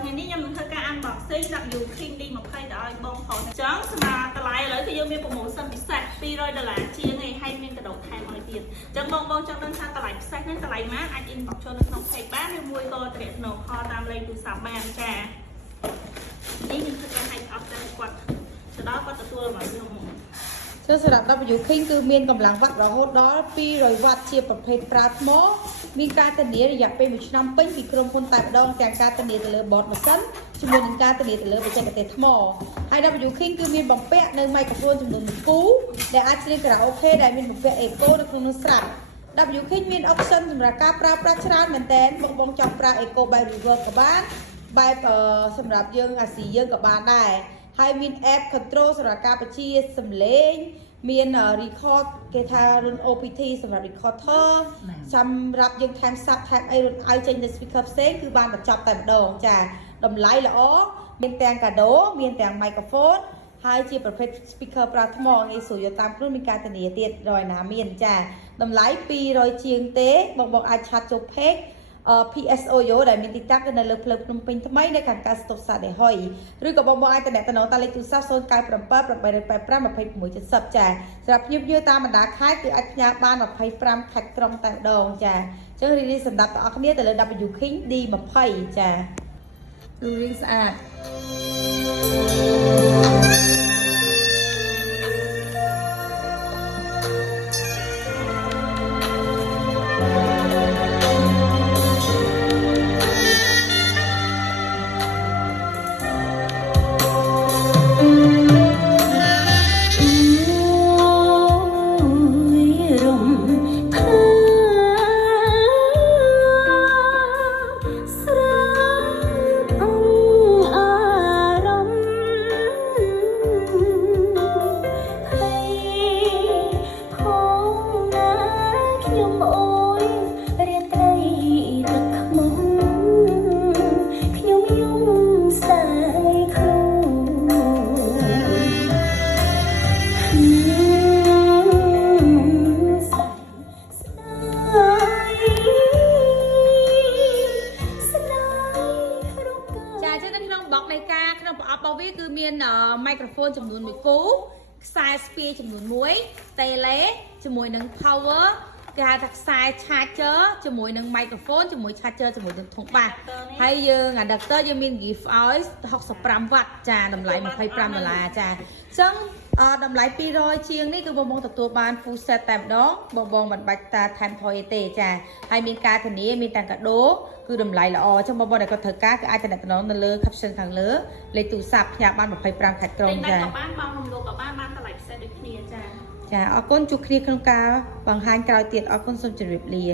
ថ្ងៃនេះខ្ញុំនឹងធ្វើការ unboxing W King D20 ដល់បងប្អូនអញ្ចឹងសម្រាប់តម្លៃឥឡូវគឺយើងមាន promotion ពិសេស$200ជាងឯងហើយមានកាដូថែមឲ្យទៀតអញ្ចឹងបងប្អូនចង់ដឹងថាតម្លៃពិសេសនេះតម្លៃម៉ានអាច inbox ចូលនៅក្នុង page បានឬមួយក៏ទំនាក់ទំនង call តាមលេខទូរស័ព្ទបានចានេះខ្ញុំធ្វើការឲ្យអត់តែគាត់ទៅដល់គាត់ទទួលមកខ្ញុំសម្រាប់ W King គឺមានកម្លាំងវ៉ាត់រហូតដល់200វ៉ាត់ជាប្រភេទប្រើថ្មមានការធានារយៈពេល1ឆ្នាំពេញពីក្រុមហ៊ុនតែម្ដងទាំងការធានាទៅលើបតម៉ាស៊ីនជាមួយនឹងការធានាទៅលើបច្ចេកទេសថ្មហើយ W King គឺមានបំពាក់នៅ microphone ចំនួន1គូដែលអាចច្រៀងខារ៉ាអូខេដែលមានបំពាក់ echo នៅក្នុងនោះស្រាប់ W King មាន option សម្រាប់ការប្រើប្រាស់ច្រើនមែនទែនបងចង់ប្រើ echo បែប reverse ក៏បានបែបសម្រាប់យើងអាស៊ីយើងក៏បានដែរហើយមាន app control សម្រាប់ការបញ្ជាសំឡេងមាន record គេថាรุ่น OPT សម្រាប់ recorder សម្រាប់យើងថែម sub ថែមអីรุ่นឲ្យចេញទៅ speaker ផ្សេងគឺបានបញ្ចប់តែម្ដងចាតម្លៃល្អមានទាំងកាដូមានទាំង microphone ហើយជាប្រភេទ speaker ប្រើថ្មងាយស្រួលយកតាមខ្លួនមានការធានាទៀតដោយណាមានចាតម្លៃ200ជាងទេបងអាចឆាតចូល page PSO យោដែលមានទីតាំងនៅលើផ្លូវភ្នំពេញថ្មីនៅខាងកើតស្តុកសាដេហុយឬក៏បងអាចតំណតាមលេខទូរស័ព្ទ097 885 2670ចាសម្រាប់ភ្ញៀវតាមបណ្ដាខេត្តគឺអាចផ្ញើបាន25ខេត្តក្រុងតែម្ដងចាអញ្ចឹងរីសម្រាប់បងប្អូនគ្នាទៅលើ W King D20 ចារូបរាងស្អាតក្នុងប្រអប់របស់វាគឺមាន microphone ចំនួន1គូខ្សែស្ពាយចំនួន1 tele ជាមួយនឹង power គេហៅថាខ្សែ charger ជាមួយនឹង microphone ជាមួយ charger ជាមួយនឹងធុងបាសហើយយើង adapter យើងមាន gift ឲ្យ65វ៉ាត់ចាតម្លៃ$25ចាអញ្ចឹងតម្លៃ200ជាងនេះគឺបងទទួលបាន full set តែម្ដងបងមិនបាច់តាថែមថយទេចាហើយមានការធានាមានទាំងកាដូគឺតម្លៃល្អអញ្ចឹងបងដែលគាត់ត្រូវការគឺអាចតំណនៅលើ caption ខាងលើលេខទូរស័ព្ទផ្ញើបាន25ខេត្តក្រុងចាក៏បានបងរំលោភក៏បានតម្លៃពិសេសដូចគ្នាចាចាអរគុណជួបគ្នាក្នុងការបង្ហាញក្រោយទៀតអរគុណសូមជម្រាបលា